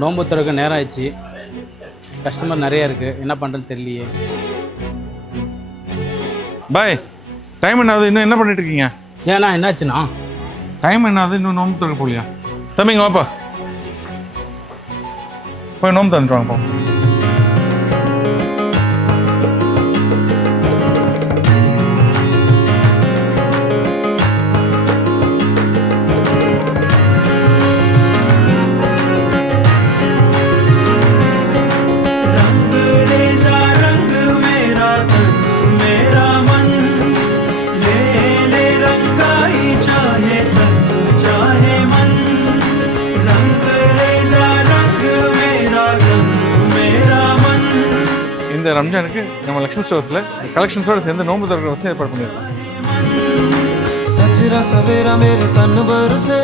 நோன்பு திறக்க நேரம் ஆயிடுச்சு. கஸ்டமர் நிறையா இருக்குது, என்ன பண்ணுறதுன்னு தெரியலையே. பாய், டைம் என்ன ஆகுது? இன்னும் என்ன பண்ணிட்டு இருக்கீங்க? ஏண்ணா என்னாச்சுண்ணா? டைம் என்ன ஆகுது? இன்னும் நோம்பு திறக்க போகலையா? தம்பிங்க வாப்பா, போய் நோம்பு திறந்துட்டு வாங்கப்பா. இந்த ரம்ஜானுக்கு நம்ம லக்ஷ்மி ஸ்டோர்ஸில் கலெக்ஷன்ஸோடு சேர்ந்து நோம்பு திறக்கிற வசதி ஏற்பாடு பண்ணியிருக்கோம். सजरा सवेरा मेरे तन बरसे